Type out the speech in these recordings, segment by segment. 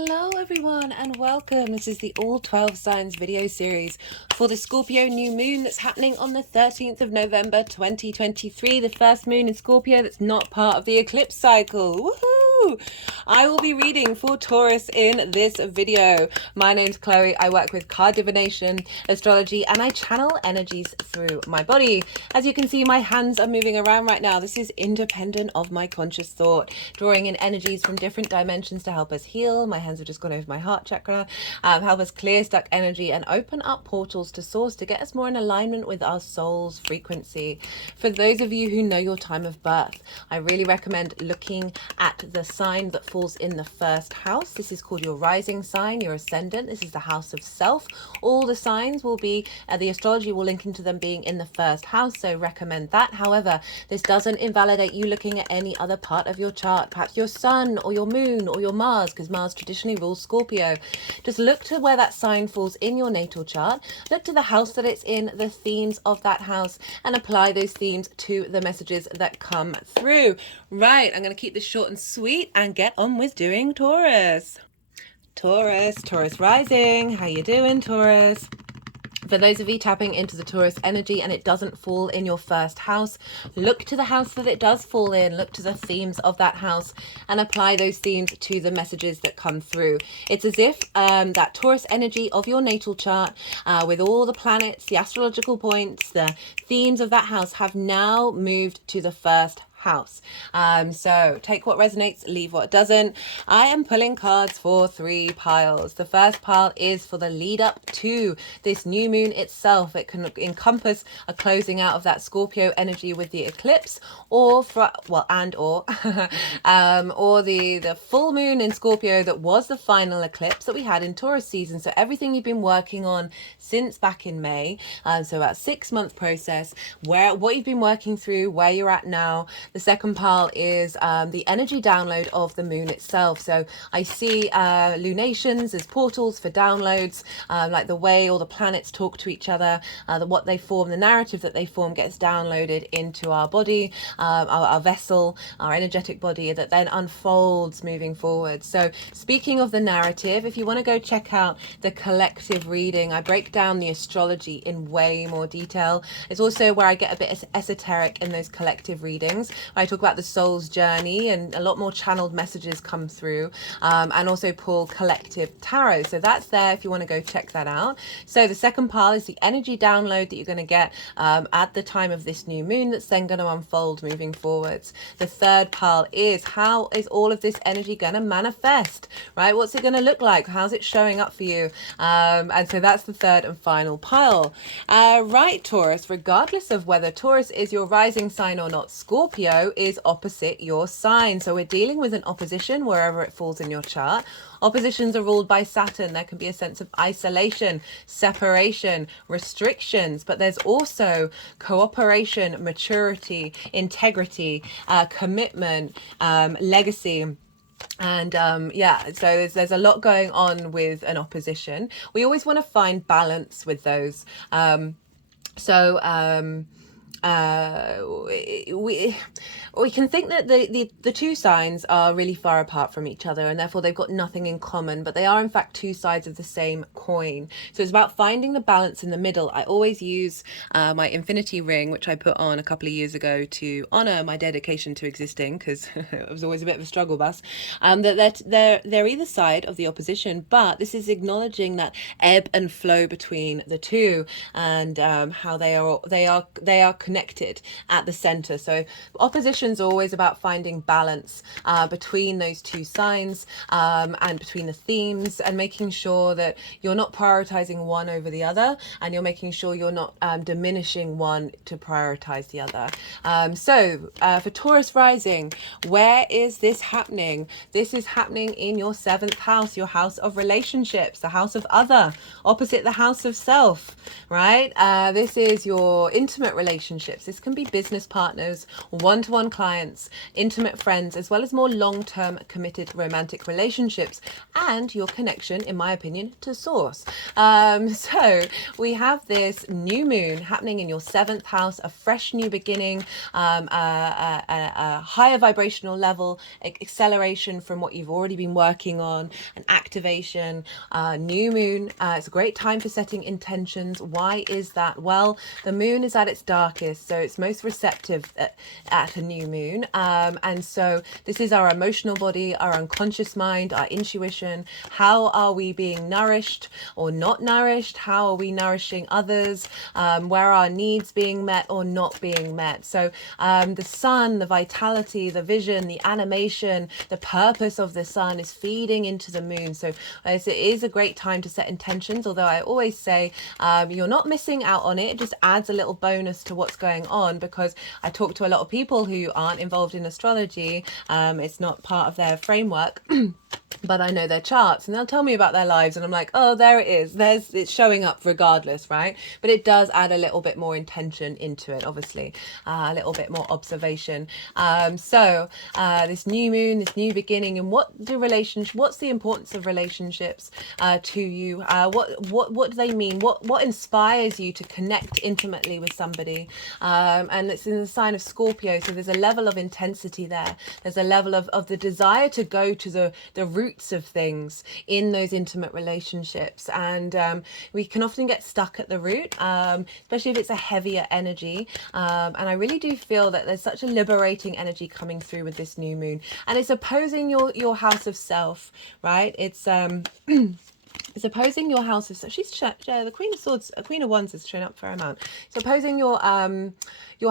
Hello everyone and welcome. This is the all 12 signs video series for the Scorpio New Moon that's happening on the 13th of November 2023, the first moon in Scorpio that's not part of the eclipse cycle. Woohoo! I will be reading for Taurus in this video. My name's Chloe. I work with card divination, astrology, and I channel energies through my body. As you can see, my hands are moving around right now. This is independent of my conscious thought, drawing in energies from different dimensions to help us heal. My hands have just gone over my heart chakra, help us clear stuck energy and open up portals to source to get us more in alignment with our soul's frequency. For those of you who know your time of birth, I really recommend looking at the sign that falls in the first house. This is called your rising sign, your ascendant. This is the house of self. All the signs will be, the astrology will link into them being in the first house, so recommend that. However, this doesn't invalidate you looking at any other part of your chart, perhaps your sun or your moon or your Mars, because Mars traditionally rules Scorpio. Just look to where that sign falls in your natal chart, look to the house that it's in, the themes of that house, and apply those themes to the messages that come through. Right, I'm going to keep this short and sweet and get on with doing Taurus. Taurus rising. How you doing, Taurus? For those of you tapping into the Taurus energy and it doesn't fall in your first house, look to the house that it does fall in, look to the themes of that house and apply those themes to the messages that come through. It's as if that Taurus energy of your natal chart, with all the planets, the astrological points, the themes of that house have now moved to the first house. So take what resonates, leave what doesn't. I am pulling cards for 3 piles. The first pile is for the lead up to this new moon itself. It can encompass a closing out of that Scorpio energy with the eclipse, or for or the full moon in Scorpio that was the final eclipse that we had in Taurus season. So everything you've been working on since back in May, so about 6-month process, what you've been working through, where you're at now. The second pile is the energy download of the moon itself. So I see lunations as portals for downloads, like the way all the planets talk to each other, what they form, the narrative that they form gets downloaded into our body, our vessel, our energetic body that then unfolds moving forward. So speaking of the narrative, if you want to go check out the collective reading, I break down the astrology in way more detail. It's also where I get a bit esoteric in those collective readings. I talk about the soul's journey and a lot more channeled messages come through, and also pull collective tarot. So that's there if you want to go check that out. So the second pile is the energy download that you're going to get at the time of this new moon that's then going to unfold moving forwards. The third pile is how is all of this energy going to manifest, right? What's it going to look like? How's it showing up for you? And so that's the third and final pile. Right, Taurus, regardless of whether Taurus is your rising sign or not, Scorpio is opposite your sign. So we're dealing with an opposition wherever it falls in your chart. Oppositions are ruled by Saturn. There can be a sense of isolation, separation, restrictions, but there's also cooperation, maturity, integrity, commitment, legacy. And so there's a lot going on with an opposition. We always want to find balance with those. We can think that the two signs are really far apart from each other and therefore they've got nothing in common, but they are in fact two sides of the same coin. So it's about finding the balance in the middle. I always use my infinity ring, which I put on a couple of years ago to honor my dedication to existing, because it was always a bit of a struggle bus, that they're either side of the opposition, but this is acknowledging that ebb and flow between the two, and how they are connected at the center. So opposition's always about finding balance between those two signs, and between the themes, and making sure that you're not prioritizing one over the other, and you're making sure you're not diminishing one to prioritize the other. For Taurus rising, where is this happening? This is happening in your 7th house, your house of relationships, the house of other, opposite the house of self, right? This is your intimate relationship relationships. This can be business partners, one-to-one clients, intimate friends, as well as more long-term committed romantic relationships, and your connection, in my opinion, to source. So we have this new moon happening in your 7th house, a fresh new beginning, a higher vibrational level, acceleration from what you've already been working on, an activation, new moon. It's a great time for setting intentions. Why is that? Well, the moon is at its darkest, so it's most receptive at a new moon. And so this is our emotional body, our unconscious mind, our intuition. How are we being nourished or not nourished? How are we nourishing others? Where are our needs being met or not being met? So the sun, the vitality, the vision, the animation, the purpose of the sun is feeding into the moon. So it is a great time to set intentions, although I always say you're not missing out on it. It just adds a little bonus to what's going on, because I talk to a lot of people who aren't involved in astrology. It's not part of their framework. But I know their charts and they'll tell me about their lives and I'm like, oh, there it is. It's showing up regardless, right? But it does add a little bit more intention into it, obviously, a little bit more observation. So this new moon, this new beginning, and what's the importance of relationships to you? What do they mean? What inspires you to connect intimately with somebody? And it's in the sign of Scorpio, so there's a level of intensity there. There's a level of the desire to go to the roots of things in those intimate relationships, and we can often get stuck at the root, especially if it's a heavier energy, and I really do feel that there's such a liberating energy coming through with this new moon, and it's opposing your house of self, right? It's it's opposing your house of, the Queen of Swords, Queen of Wands has shown up for a amount. It's opposing your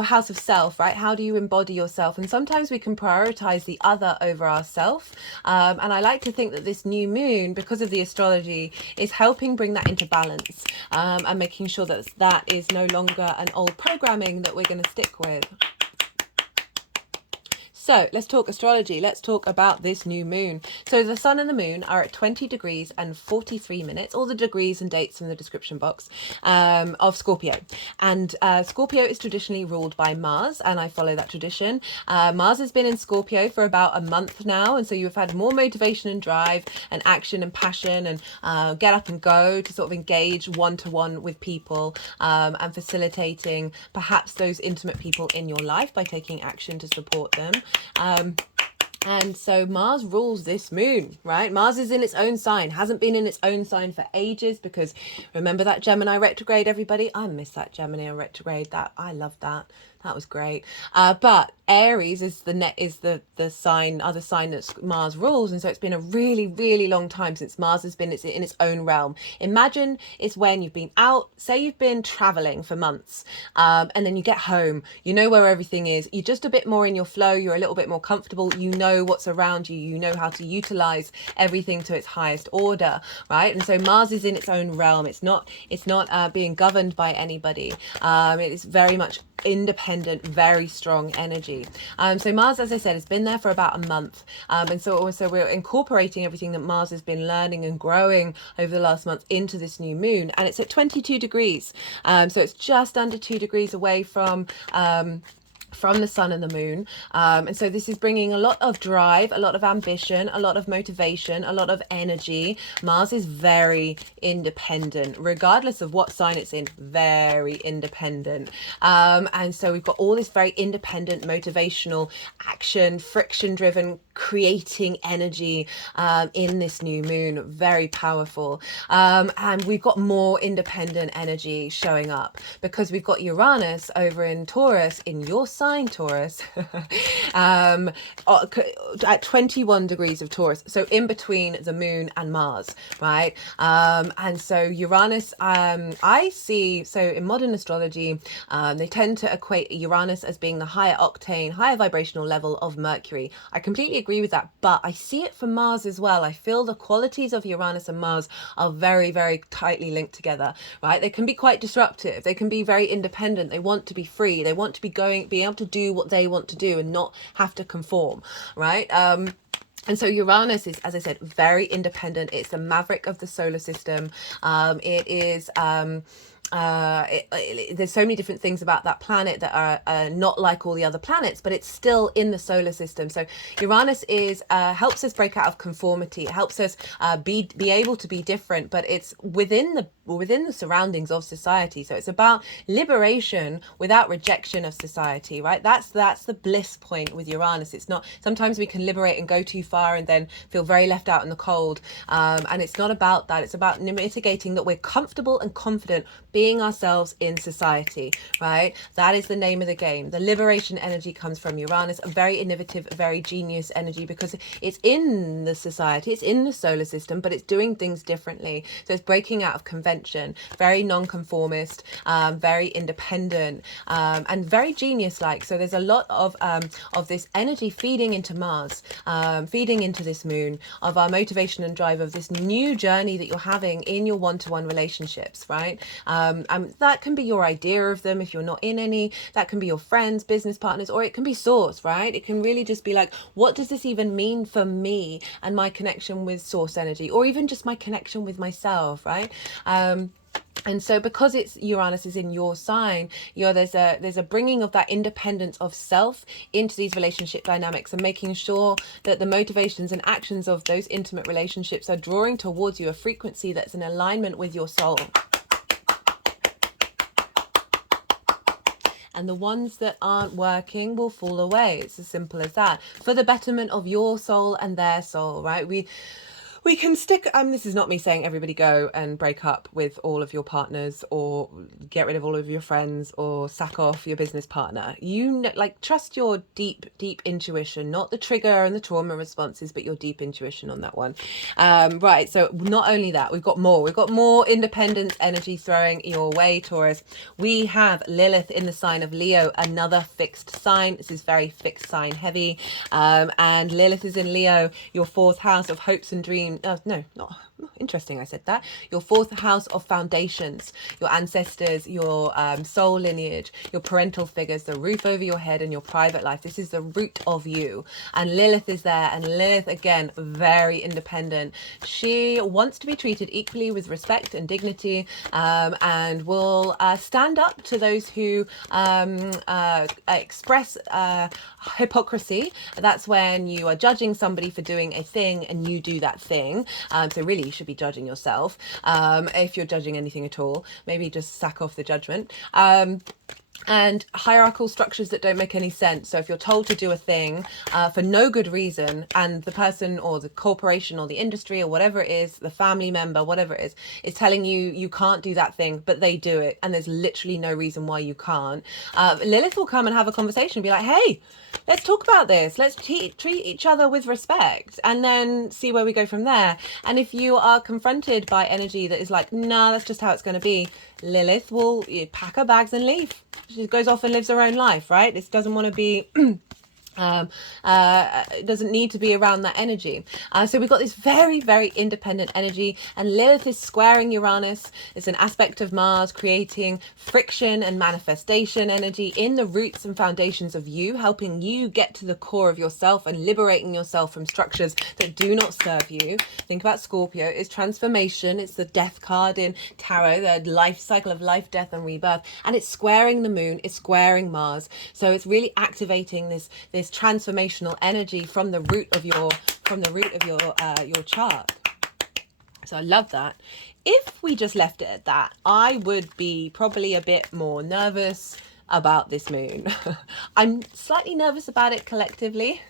house of self, right? How do you embody yourself? And sometimes we can prioritize the other over ourself. And I like to think that this new moon, because of the astrology, is helping bring that into balance, and making sure that that is no longer an old programming that we're going to stick with. So let's talk astrology. Let's talk about this new moon. So the sun and the moon are at 20 degrees and 43 minutes, all the degrees and dates in the description box, of Scorpio. And Scorpio is traditionally ruled by Mars, and I follow that tradition. Mars has been in Scorpio for about a month now, and so you've had more motivation and drive and action and passion and get up and go to sort of engage one-to-one with people, and facilitating perhaps those intimate people in your life by taking action to support them. And so Mars rules this moon, right? Mars is in its own sign, hasn't been in its own sign for ages, because remember that Gemini retrograde, everybody? I miss that Gemini retrograde. I love that. That was great. But Aries is the sign, other sign that Mars rules, and so it's been a really, really long time since Mars has been in its own realm. Imagine it's when you've been out, say you've been traveling for months, and then you get home, you know where everything is, you're just a bit more in your flow, you're a little bit more comfortable, you know what's around you, you know how to utilize everything to its highest order, right? And so Mars is in its own realm. It's not being governed by anybody. It is very much independent, very strong energy. So Mars, as I said, has been there for about a month, and so also we're incorporating everything that Mars has been learning and growing over the last month into this new moon, and it's at 22 degrees, so it's just under 2 degrees away from the sun and the moon, and so this is bringing a lot of drive, a lot of ambition, a lot of motivation, a lot of energy. Mars is very independent, regardless of what sign it's in, very independent, and so we've got all this very independent, motivational, action, friction driven, creating energy in this new moon, very powerful, and we've got more independent energy showing up because we've got Uranus over in Taurus, in your sign Taurus, at 21 degrees of Taurus, so in between the moon and Mars, right? And so Uranus, I see, so in modern astrology, they tend to equate Uranus as being the higher octane, higher vibrational level of Mercury. I completely agree with that, but I see it for Mars as well. I feel the qualities of Uranus and Mars are very, very tightly linked together, right? They can be quite disruptive. They can be very independent. They want to be free. They want to be able to do what they want to do and not have to conform, right? And so Uranus is, as I said, very independent. It's the maverick of the solar system. It is there's so many different things about that planet that are not like all the other planets, but it's still in the solar system. So Uranus is helps us break out of conformity. It helps us be able to be different, but it's within the surroundings of society. So it's about liberation without rejection of society, right? That's the bliss point with Uranus. It's not, sometimes we can liberate and go too far and then feel very left out in the cold, and it's not about that. It's about mitigating that we're comfortable and confident being ourselves in society, right? That is the name of the game. The liberation energy comes from Uranus, a very innovative, very genius energy, because it's in the society, it's in the solar system, but it's doing things differently. So it's breaking out of convention, very non-conformist, very independent, and very genius-like. So there's a lot of this energy feeding into Mars, feeding into this moon, of our motivation and drive of this new journey that you're having in your one-to-one relationships, right? That can be your idea of them if you're not in any. That can be your friends, business partners, or it can be source, right? It can really just be like, what does this even mean for me and my connection with source energy, or even just my connection with myself, right? And so because it's Uranus is in your sign, there's a bringing of that independence of self into these relationship dynamics, and making sure that the motivations and actions of those intimate relationships are drawing towards you a frequency that's in alignment with your soul. And the ones that aren't working will fall away. It's as simple as that, for the betterment of your soul and their soul, right? We can stick, this is not me saying everybody go and break up with all of your partners, or get rid of all of your friends, or sack off your business partner. Trust your deep intuition, not the trigger and the trauma responses, but your deep intuition on that one. Right, so not only that, we've got more independence energy throwing your way, Taurus. We have Lilith in the sign of Leo, another fixed sign. This is very fixed sign heavy, and Lilith is in Leo, your fourth house of hopes and dreams. No, not interesting I said that. Your fourth house of foundations, your ancestors, your soul lineage, your parental figures, the roof over your head, and your private life. This is the root of you. And Lilith is there, and Lilith, again, very independent. She wants to be treated equally with respect and dignity, and will stand up to those who express hypocrisy. That's when you are judging somebody for doing a thing and you do that thing. So really you should be judging yourself. If you're judging anything at all, maybe just sack off the judgment. And hierarchical structures that don't make any sense. So if you're told to do a thing for no good reason, and the person or the corporation or the industry or whatever it is, the family member, whatever it is telling you you can't do that thing, but they do it, and there's literally no reason why you can't, Lilith will come and have a conversation and be like, hey, let's talk about this. Let's treat each other with respect, and then see where we go from there. And if you are confronted by energy that is like, nah, that's just how it's going to be, Lilith will pack her bags and leave. She goes off and lives her own life, right? This doesn't want to be it doesn't need to be around that energy. So we've got this very, very independent energy, and Lilith is squaring Uranus. It's an aspect of Mars, creating friction and manifestation energy in the roots and foundations of you, helping you get to the core of yourself and liberating yourself from structures that do not serve you. Think about Scorpio. It's transformation. It's the death card in tarot, the life cycle of life, death, and rebirth. And it's squaring the moon. It's squaring Mars. So it's really activating this transformational energy from the root of your chart. So I love that. If we just left it at that, I would be probably a bit more nervous about this moon. I'm slightly nervous about it collectively.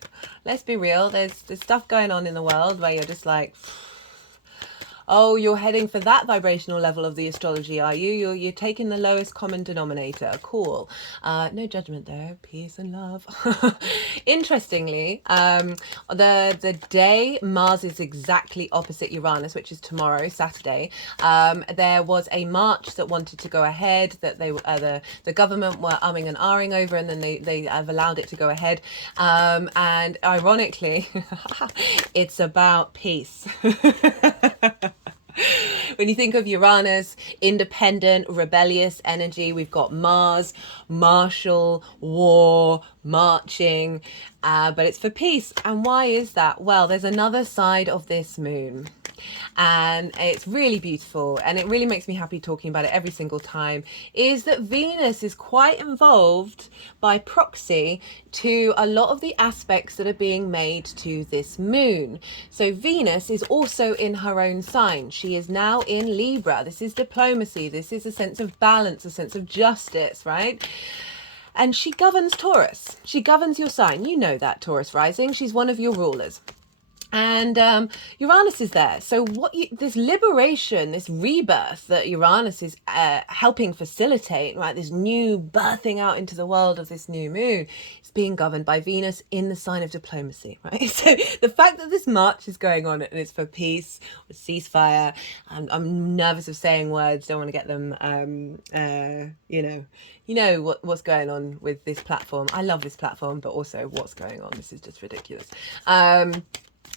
Let's be real. There's stuff going on in the world where you're just like, oh, you're heading for that vibrational level of the astrology, are you? You're taking the lowest common denominator. Cool. No judgment there. Peace and love. Interestingly, the day Mars is exactly opposite Uranus, which is tomorrow, Saturday, there was a march that wanted to go ahead, that they the government were umming and ahhing over, and then they have allowed it to go ahead. And ironically, it's about peace. When you think of Uranus, independent, rebellious energy, we've got Mars, martial, war, marching, but it's for peace. And why is that? Well, there's another side of this moon. and it's really beautiful, and it really makes me happy talking about it every single time, is that Venus is quite involved by proxy to a lot of the aspects that are being made to this moon. So Venus is also in her own sign. She is now in Libra. This is diplomacy. This is a sense of balance, a sense of justice, right? And she governs Taurus. She governs your sign. You know that, Taurus rising. She's one of your rulers. And Uranus is there. So this liberation, this rebirth that Uranus is helping facilitate, right? This new birthing out into the world of this new moon is being governed by Venus in the sign of diplomacy, right? So the fact that this March is going on and it's for peace, or ceasefire, I'm nervous of saying words, don't want to get them, you know what's going on with this platform. I love this platform, but also what's going on. This is just ridiculous.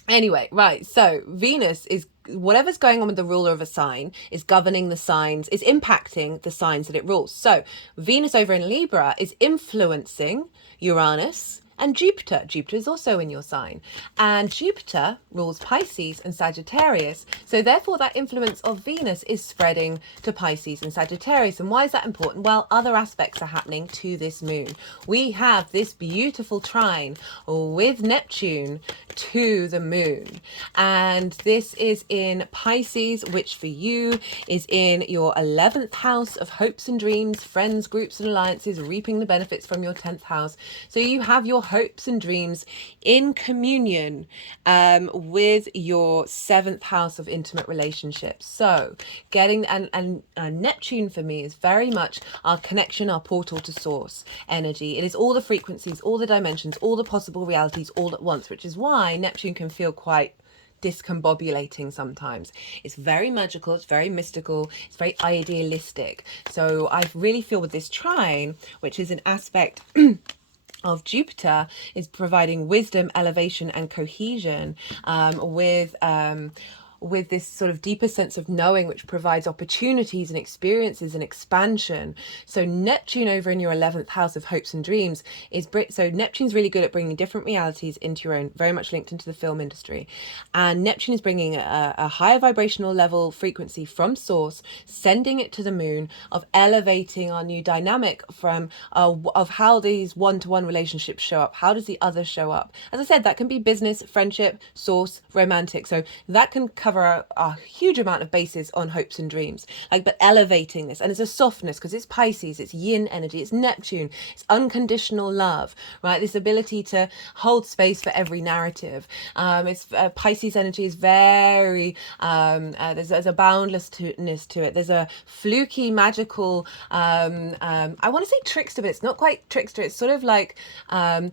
Anyway, right, so Venus is, whatever's going on with the ruler of a sign is governing the signs, is impacting the signs that it rules. So Venus over in Libra is influencing Uranus and Jupiter. Jupiter is also in your sign, and Jupiter rules Pisces and Sagittarius. So therefore that influence of Venus is spreading to Pisces and Sagittarius. And why is that important? Well, other aspects are happening to this moon. We have this beautiful trine with Neptune to the moon, and this is in Pisces, which for you is in your 11th house of hopes and dreams, friends, groups and alliances, reaping the benefits from your 10th house. So you have your hopes and dreams in communion with your 7th house of intimate relationships. So getting and Neptune for me is very much our connection, our portal to source energy. It is all the frequencies, all the dimensions, all the possible realities all at once, which is why Neptune can feel quite discombobulating sometimes. It's very magical, it's very mystical, it's very idealistic. So I really feel with this trine, which is an aspect of Jupiter, is providing wisdom, elevation and cohesion with this sort of deeper sense of knowing, which provides opportunities and experiences and expansion. So Neptune over in your 11th house of hopes and dreams is, so Neptune's really good at bringing different realities into your own, very much linked into the film industry. And Neptune is bringing a higher vibrational level frequency from source, sending it to the moon, of elevating our new dynamic from of how these one-to-one relationships show up. How does the other show up? As I said, that can be business, friendship, source, romantic. So that can cover a huge amount of bases on hopes and dreams, but elevating this, and it's a softness because it's Pisces, it's yin energy, it's Neptune, it's unconditional love, right? This ability to hold space for every narrative. It's Pisces energy is very there's a boundlessness to it. There's a fluky, magical, I want to say trickster, but it's not quite trickster. It's sort of like I've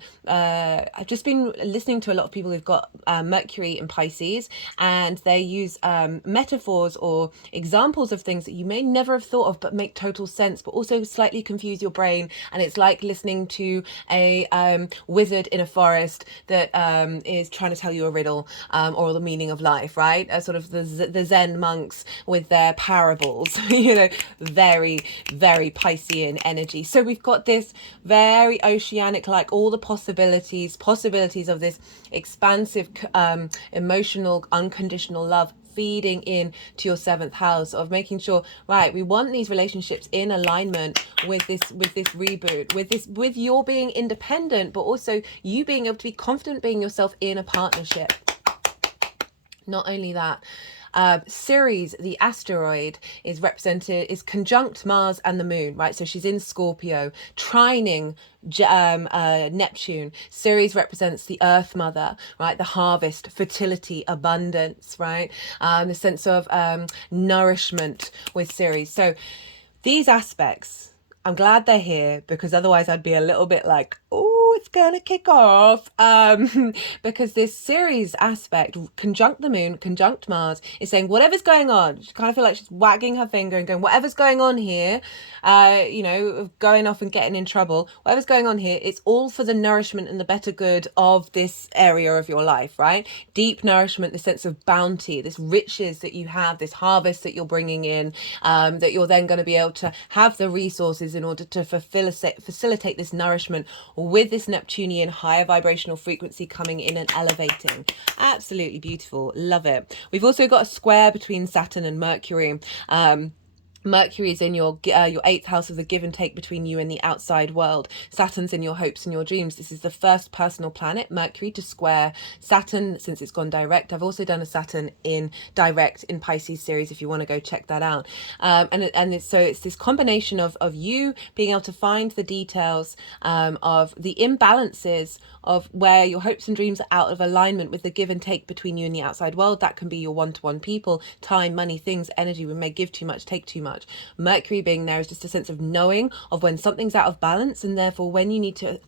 just been listening to a lot of people who've got Mercury in Pisces, and they use metaphors or examples of things that you may never have thought of but make total sense, but also slightly confuse your brain. And it's like listening to a wizard in a forest that is trying to tell you a riddle or the meaning of life, right? Sort of the Zen monks with their parables, very, very Piscean energy. So we've got this very oceanic, like all the possibilities of this expansive, emotional, unconditional love feeding in to your 7th house, of making sure, right, we want these relationships in alignment with this reboot, with your being independent, but also you being able to be confident being yourself in a partnership. Not only that, Ceres, the asteroid, is conjunct Mars and the moon, right? So she's in Scorpio, trining Neptune. Ceres represents the Earth Mother, right? The harvest, fertility, abundance, right? The sense of nourishment with Ceres. So these aspects, I'm glad they're here, because otherwise I'd be a little bit like, oh, it's gonna kick off, because this Ceres aspect, conjunct the moon, conjunct Mars, is saying whatever's going on, she kind of feel like she's wagging her finger and going, whatever's going on here, going off and getting in trouble, whatever's going on here, it's all for the nourishment and the better good of this area of your life, right? Deep nourishment, the sense of bounty, this riches that you have, this harvest that you're bringing in, that you're then going to be able to have the resources in order to facilitate this nourishment with this Neptunian, higher vibrational frequency coming in and elevating. Absolutely beautiful. Love it. We've also got a square between Saturn and Mercury. Mercury is in your 8th house of the give and take between you and the outside world. Saturn's in your hopes and your dreams. This is the first personal planet, Mercury, to square Saturn since it's gone direct. I've also done a Saturn in direct in Pisces series if you want to go check that out. So it's this combination of you being able to find the details of the imbalances of where your hopes and dreams are out of alignment with the give and take between you and the outside world. That can be your one-to-one people, time, money, things, energy. We may give too much, take too much. Mercury being there is just a sense of knowing of when something's out of balance, and therefore when you need to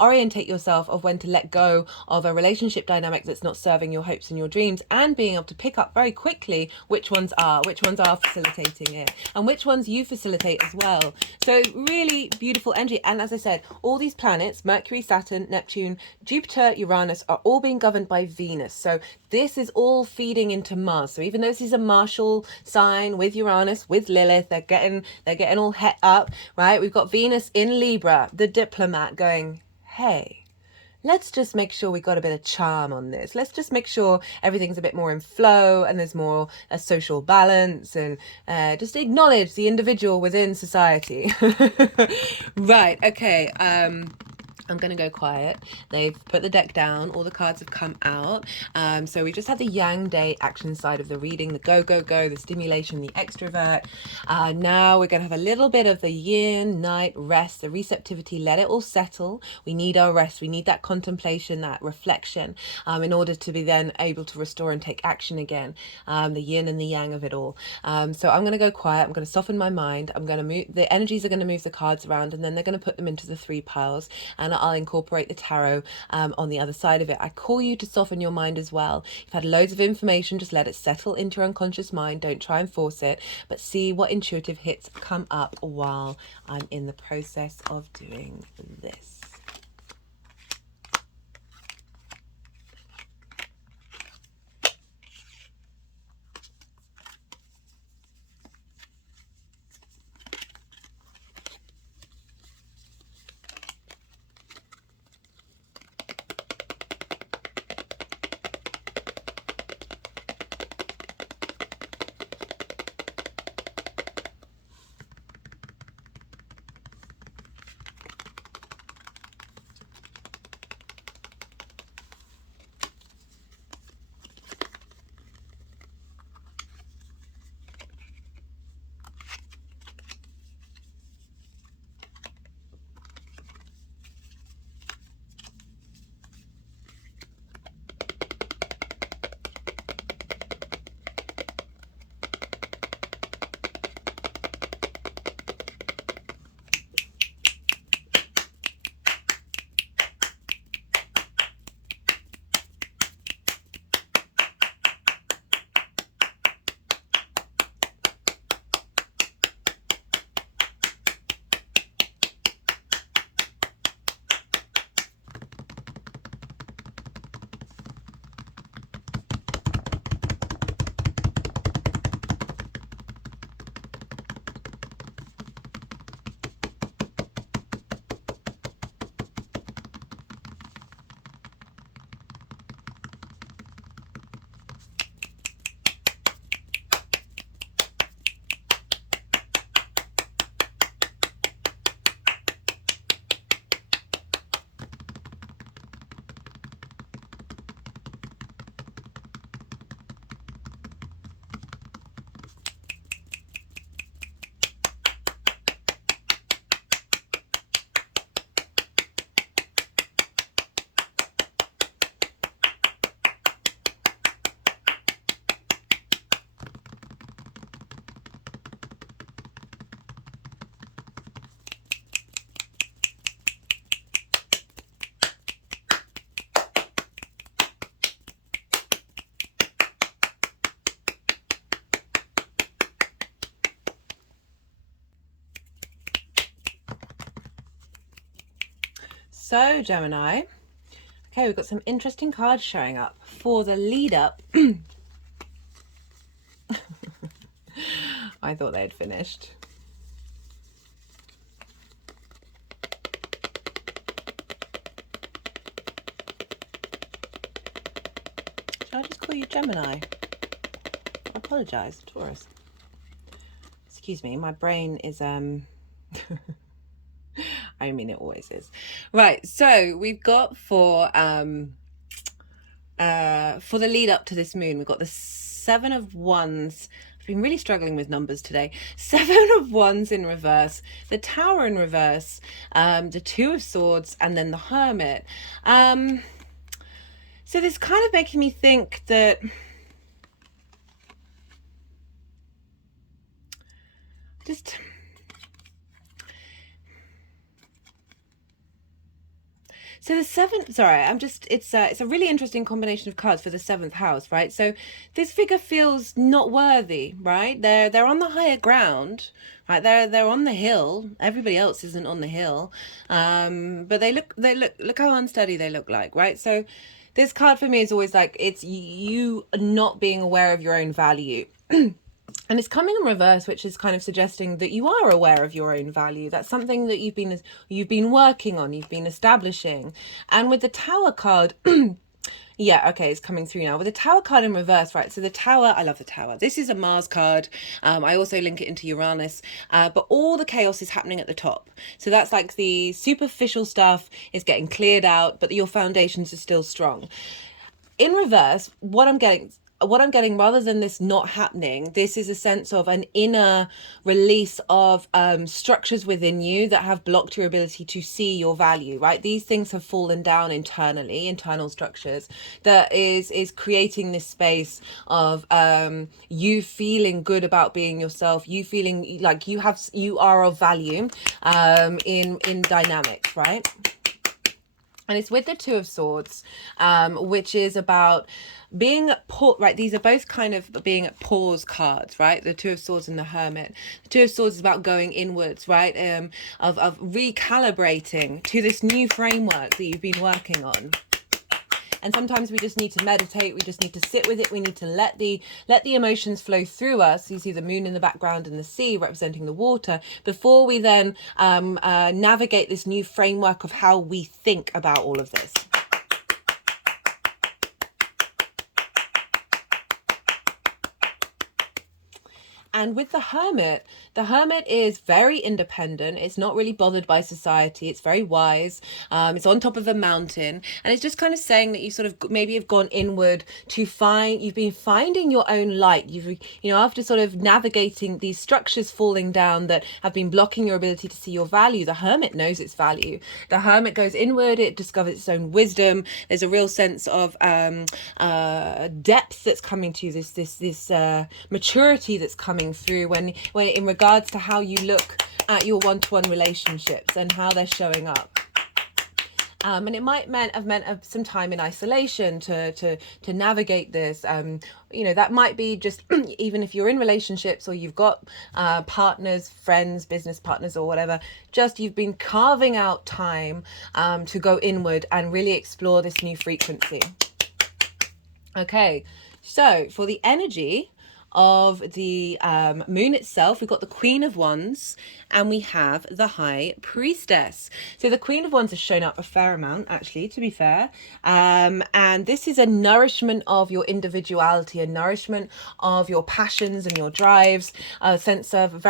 orientate yourself of when to let go of a relationship dynamic that's not serving your hopes and your dreams, and being able to pick up very quickly which ones are facilitating it and which ones you facilitate as well. So really beautiful energy. And as I said, all these planets, Mercury, Saturn, Neptune, Jupiter, Uranus, are all being governed by Venus. So this is all feeding into Mars. So even though this is a martial sign with Uranus, with Lilith, they're getting all het up, right? We've got Venus in Libra, the diplomat, going, hey, let's just make sure we got a bit of charm on this. Let's just make sure everything's a bit more in flow and there's more a social balance, and just acknowledge the individual within society. Right, okay. I'm going to go quiet. They've put the deck down. All the cards have come out. So we just had the Yang Day action side of the reading, the go, go, go, the stimulation, the extrovert. Now we're going to have a little bit of the yin, night, rest, the receptivity. Let it all settle. We need our rest. We need that contemplation, that reflection, in order to be then able to restore and take action again. The yin and the yang of it all. So I'm going to go quiet. I'm going to soften my mind. I'm going to move, the energies are going to move the cards around, and then they're going to put them into the 3 piles. And I'll incorporate the tarot on the other side of it. I call you to soften your mind as well. You've had loads of information, just let it settle into your unconscious mind. Don't try and force it, but see what intuitive hits come up while I'm in the process of doing this. So Gemini, okay, we've got some interesting cards showing up for the lead up. I thought they had finished. Gemini. I apologize, Taurus. Excuse me, my brain is I mean, it always is. Right, so we've got for the lead up to this moon, we've got the Seven of Wands. I've been really struggling with numbers today. Seven of Wands in reverse, the Tower in reverse, the Two of Swords, and then the Hermit. So this kind of making me think that so the seventh, sorry, it's a really interesting combination of cards for the seventh house, right? So this figure feels not worthy, right? They're on the higher ground, right? They're on the hill. Everybody else isn't on the hill. But look how unsteady they look like, right? So this card for me is always like, it's you not being aware of your own value. And it's coming in reverse, which is kind of suggesting that you are aware of your own value. That's something that you've been working on, you've been establishing. And with the Tower card, yeah, okay, it's coming through now. With the Tower card in reverse, right? So the Tower, I love the Tower. This is a Mars card. I also link it into Uranus. But all the chaos is happening at the top. So that's like the superficial stuff is getting cleared out, but your foundations are still strong. In reverse, what I'm getting, rather than this not happening, this is a sense of an inner release of structures within you that have blocked your ability to see your value, right? These things have fallen down internally, internal structures that is creating this space of you feeling good about being yourself, you feeling like you are of value in dynamics, right? And it's with the Two of Swords, which is about being at right? These are both kind of being at pause cards, right? The Two of Swords and the Hermit. The Two of Swords is about going inwards, right? Of recalibrating to this new framework that you've been working on. And sometimes we just need to meditate. We just need to sit with it. We need to let the emotions flow through us. You see the moon in the background and the sea representing the water before we then navigate this new framework of how we think about all of this. And with the Hermit is very independent. It's not really bothered by society. It's very wise. It's on top of a mountain. And it's just kind of saying that you sort of maybe have gone inward to you've been finding your own light. After sort of navigating these structures falling down that have been blocking your ability to see your value, the Hermit knows its value. The Hermit goes inward. It discovers its own wisdom. There's a real sense of depth that's coming to you, this maturity that's coming through when in regards to how you look at your one-to-one relationships and how they're showing up. And it might have meant some time in isolation to navigate this. That might be just even if you're in relationships or you've got partners, friends, business partners or whatever, just you've been carving out time to go inward and really explore this new frequency. Okay, so for the energy of the moon itself, we've got the Queen of Wands and we have the High Priestess. So the Queen of Wands has shown up a fair amount, actually, to be fair, and this is a nourishment of your individuality, a nourishment of your passions and your drives, a sense of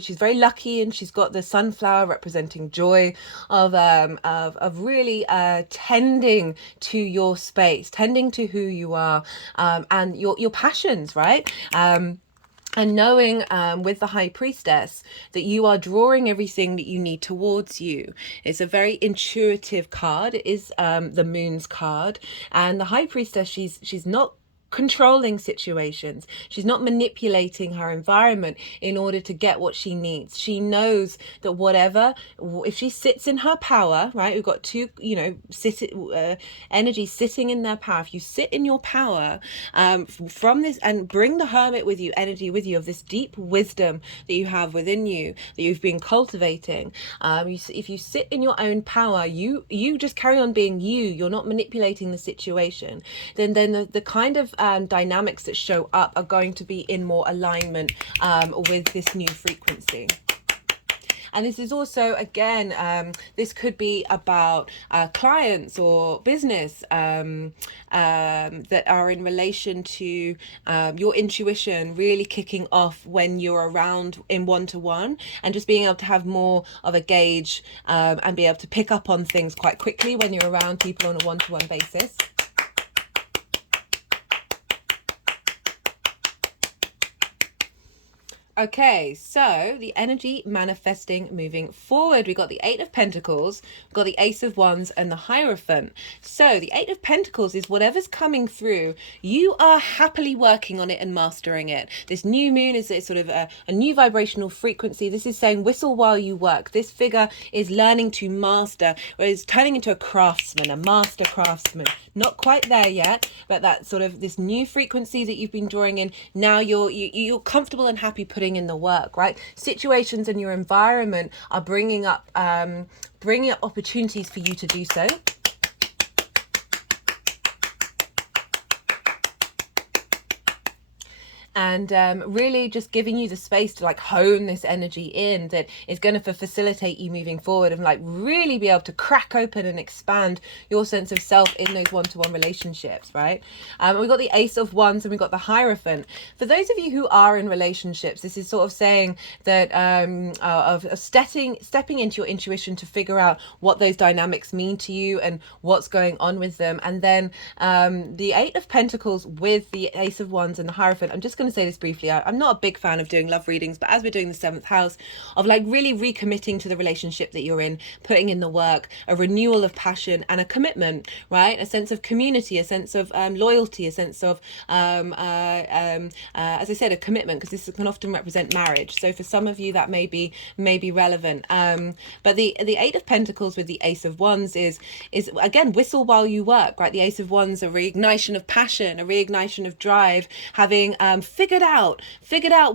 she's very lucky, and she's got the sunflower representing joy of really tending to your space, tending to who you are, and your passions, right? And knowing with the High Priestess that you are drawing everything that you need towards you. It's a very intuitive card. It is the Moon's card. And the High Priestess, she's not controlling situations. She's not manipulating her environment in order to get what she needs. She knows that if she sits in her power, right? We've got two, energy sitting in their power. If you sit in your power from this and bring the Hermit with you, energy with you of this deep wisdom that you have within you, that you've been cultivating. If you sit in your own power, you just carry on being you. You're not manipulating the situation. Then the kind of dynamics that show up are going to be in more alignment with this new frequency. And this is also, again, this could be about clients or business that are in relation to your intuition really kicking off when you're around in one-to-one, and just being able to have more of a gauge and be able to pick up on things quite quickly when you're around people on a one-to-one basis. Okay, so the energy manifesting moving forward. We got the Eight of Pentacles, we've got the Ace of Wands, and the Hierophant. So the Eight of Pentacles is whatever's coming through, you are happily working on it and mastering it. This new moon is a sort of a new vibrational frequency. This is saying whistle while you work. This figure is learning to master, or is turning into a craftsman, a master craftsman. Not quite there yet, but that sort of this new frequency that you've been drawing in. Now you're comfortable and happy putting in the work, right? Situations in your environment are bringing up opportunities for you to do so. And really just giving you the space to like hone this energy in that is going to facilitate you moving forward, and like really be able to crack open and expand your sense of self in those one-to-one relationships, right? We've got the Ace of Wands and we've got the Hierophant. For those of you who are in relationships, this is sort of saying that of stepping into your intuition to figure out what those dynamics mean to you and what's going on with them. And then the Eight of Pentacles with the Ace of Wands and the Hierophant. I'm just going to say this briefly. I'm not a big fan of doing love readings, but as we're doing the 7th house of like really recommitting to the relationship that you're in, putting in the work, a renewal of passion and a commitment, right? A sense of community, a sense of loyalty, a sense of as I said, a commitment, because this can often represent marriage. So for some of you that may be relevant. But the Eight of Pentacles with the Ace of Wands is again whistle while you work, right? The Ace of Wands, a reignition of passion, a reignition of drive, having figured out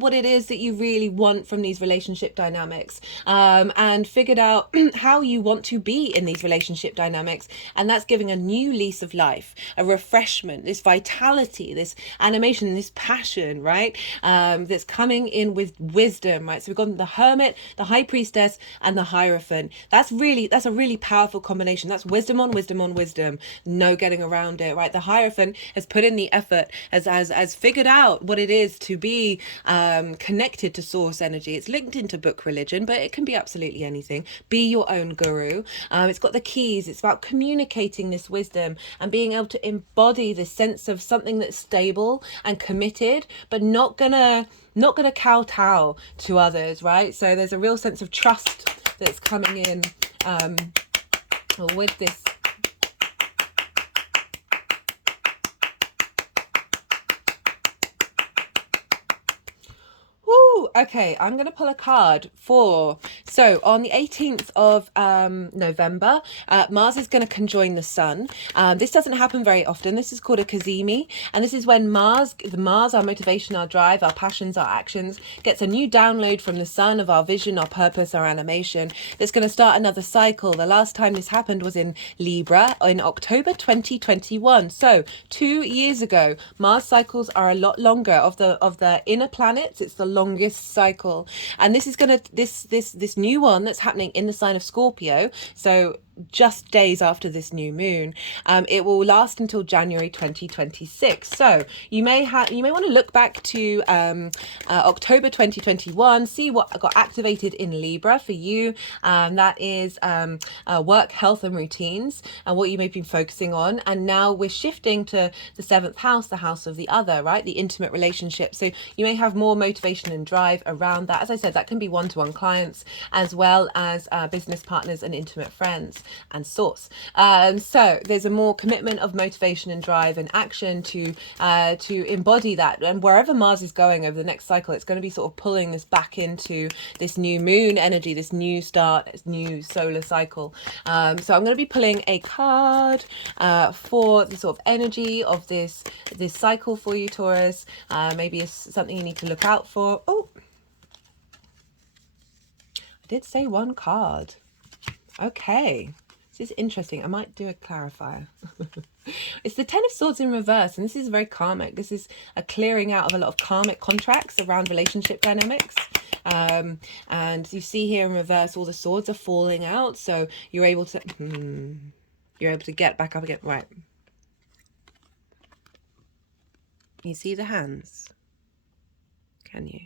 what it is that you really want from these relationship dynamics, and figured out how you want to be in these relationship dynamics, and that's giving a new lease of life, a refreshment, this vitality, this animation, this passion, right? That's coming in with wisdom, right? So we've got the Hermit, the High Priestess, and the Hierophant. That's a really powerful combination. That's wisdom on wisdom on wisdom, no getting around it, right? The Hierophant has put in the effort, has figured out what it is to be connected to source energy. It's linked into book religion, but it can be absolutely anything. Be your own guru. It's got the keys. It's about communicating this wisdom and being able to embody this sense of something that's stable and committed, but not gonna kowtow to others, right? So there's a real sense of trust that's coming in with this. Okay, I'm going to pull a card for, so on the 18th of November, Mars is going to conjoin the Sun. This doesn't happen very often. This is called a Cazimi, and this is when Mars, our motivation, our drive, our passions, our actions, gets a new download from the Sun of our vision, our purpose, our animation. That's going to start another cycle. The last time this happened was in Libra in October 2021. So 2 years ago. Mars cycles are a lot longer. Of the inner planets, it's the longest cycle, and this is gonna this new one that's happening in the sign of Scorpio, so just days after this new moon. It will last until January 2026. So you may want to look back to October 2021, see what got activated in Libra for you. That is work, health and routines, and what you may have been focusing on. And now we're shifting to the 7th house, the house of the other, right? The intimate relationship. So you may have more motivation and drive around that. As I said, that can be one-to-one clients as well as business partners and intimate friends and source. So there's a more commitment of motivation and drive and action to embody that. And wherever Mars is going over the next cycle, it's going to be sort of pulling this back into this new moon energy, this new start, this new solar cycle. So I'm going to be pulling a card for the sort of energy of this cycle for you, Taurus. Maybe it's something you need to look out for. Oh, I did say one card. Okay, this is interesting. I might do a clarifier. It's the Ten of Swords in reverse, and this is very karmic. This is a clearing out of a lot of karmic contracts around relationship dynamics. And you see here in reverse, all the swords are falling out, so you're able to get back up again. Right. You see the hands? Can you?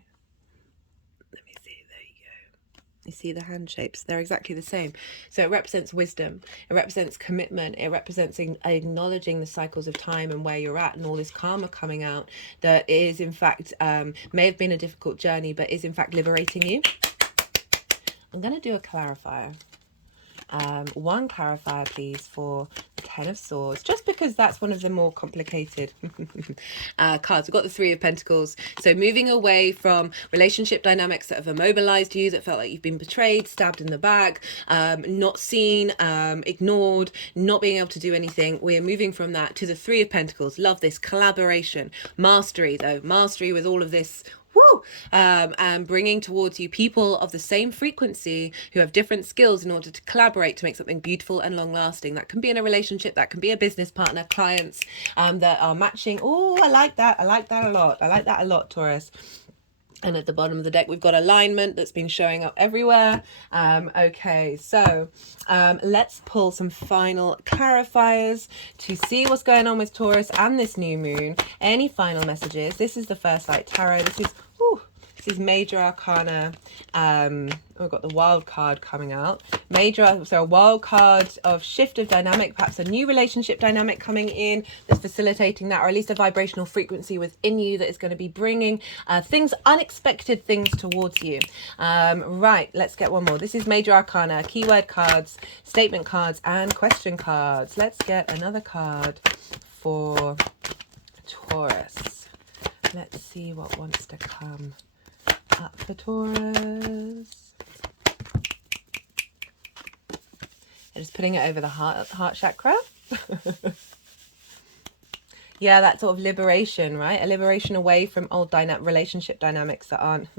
Let me see. There you go. You see the hand shapes? They're exactly the same. So it represents wisdom. It represents commitment. It represents acknowledging the cycles of time and where you're at, and all this karma coming out that is, in fact, may have been a difficult journey, but is, in fact, liberating you. I'm going to do a clarifier. One clarifier, please, for the Ten of Swords, just because that's one of the more complicated cards. We've got the Three of Pentacles. So moving away from relationship dynamics that have immobilized you, that felt like you've been betrayed, stabbed in the back, not seen, ignored, not being able to do anything. We are moving from that to the Three of Pentacles. Love this. Collaboration. Mastery, though. Mastery with all of this. Woo! And bringing towards you people of the same frequency who have different skills in order to collaborate to make something beautiful and long lasting. That can be in a relationship, that can be a business partner, clients that are matching. Oh, I like that. I like that a lot. I like that a lot, Taurus. And at the bottom of the deck, we've got alignment that's been showing up everywhere. Okay, so let's pull some final clarifiers to see what's going on with Taurus and this new moon. Any final messages? This is the First Light Tarot. This is Major Arcana. We've got the wild card coming out. So a wild card of shift of dynamic, perhaps a new relationship dynamic coming in that's facilitating that, or at least a vibrational frequency within you that is going to be bringing unexpected things towards you. Right, let's get one more. This is Major Arcana, keyword cards, statement cards, and question cards. Let's get another card for Taurus. Let's see what wants to come up for Taurus. I'm just putting it over the heart chakra. Yeah, that sort of liberation, right? A liberation away from old relationship dynamics that aren't.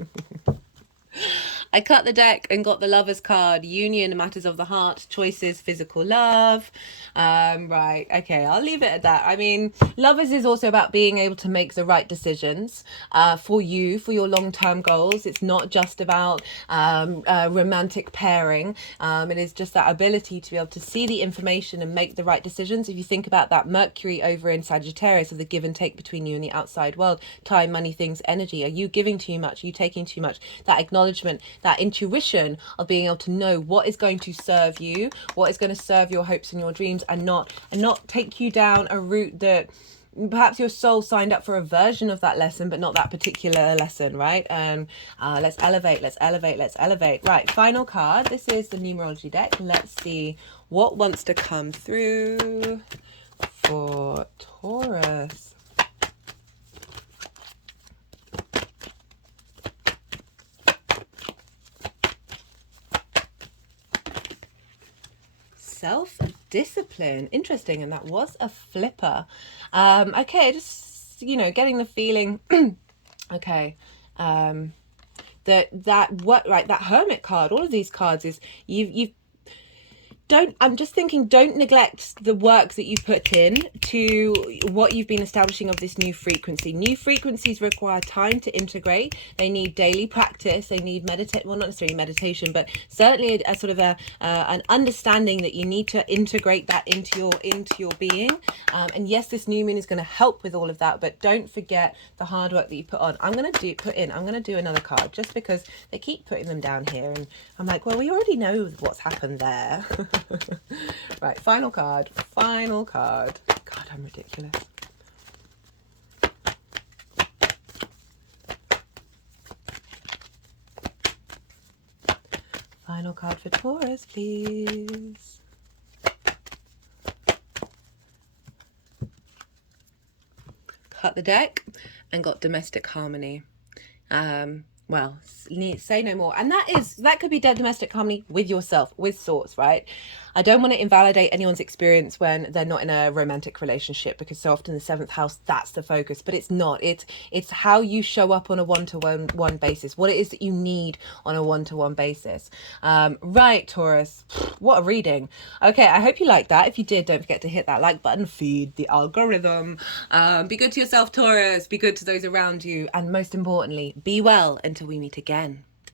I cut the deck and got the Lover's card. Union, matters of the heart, choices, physical love. Right, okay, I'll leave it at that. I mean, Lovers is also about being able to make the right decisions for you, for your long-term goals. It's not just about romantic pairing. It is just that ability to be able to see the information and make the right decisions. If you think about that Mercury over in Sagittarius of the give and take between you and the outside world, time, money, things, energy. Are you giving too much? Are you taking too much? That acknowledgement, that intuition of being able to know what is going to serve you, what is going to serve your hopes and your dreams, and not take you down a route that perhaps your soul signed up for a version of that lesson, but not that particular lesson, right? And let's elevate. Right, final card. This is the numerology deck. Let's see what wants to come through for Taurus. Self-discipline. Interesting. And that was a flipper. Okay, just, getting the feeling, okay, that Hermit card, all of these cards is I'm just thinking, don't neglect the work that you put in to what you've been establishing of this new frequency. New frequencies require time to integrate. They need daily practice. They need well, not necessarily meditation, but certainly a sort of an understanding that you need to integrate that into your being. And yes, this new moon is going to help with all of that, but don't forget the hard work that you put on. I'm going to do another card just because they keep putting them down here, and I'm like, well, we already know what's happened there. Right, final card. God, I'm ridiculous. Final card for Taurus, please. Cut the deck and got domestic harmony. Well, say no more. And that could be domestic harmony with yourself, with sorts, right? I don't want to invalidate anyone's experience when they're not in a romantic relationship, because so often the seventh house, that's the focus, but it's not. It's how you show up on a one-to-one basis, what it is that you need on a one-to-one basis. Right, Taurus, what a reading. Okay, I hope you liked that. If you did, don't forget to hit that like button, feed the algorithm. Be good to yourself, Taurus. Be good to those around you. And most importantly, be well until we meet again.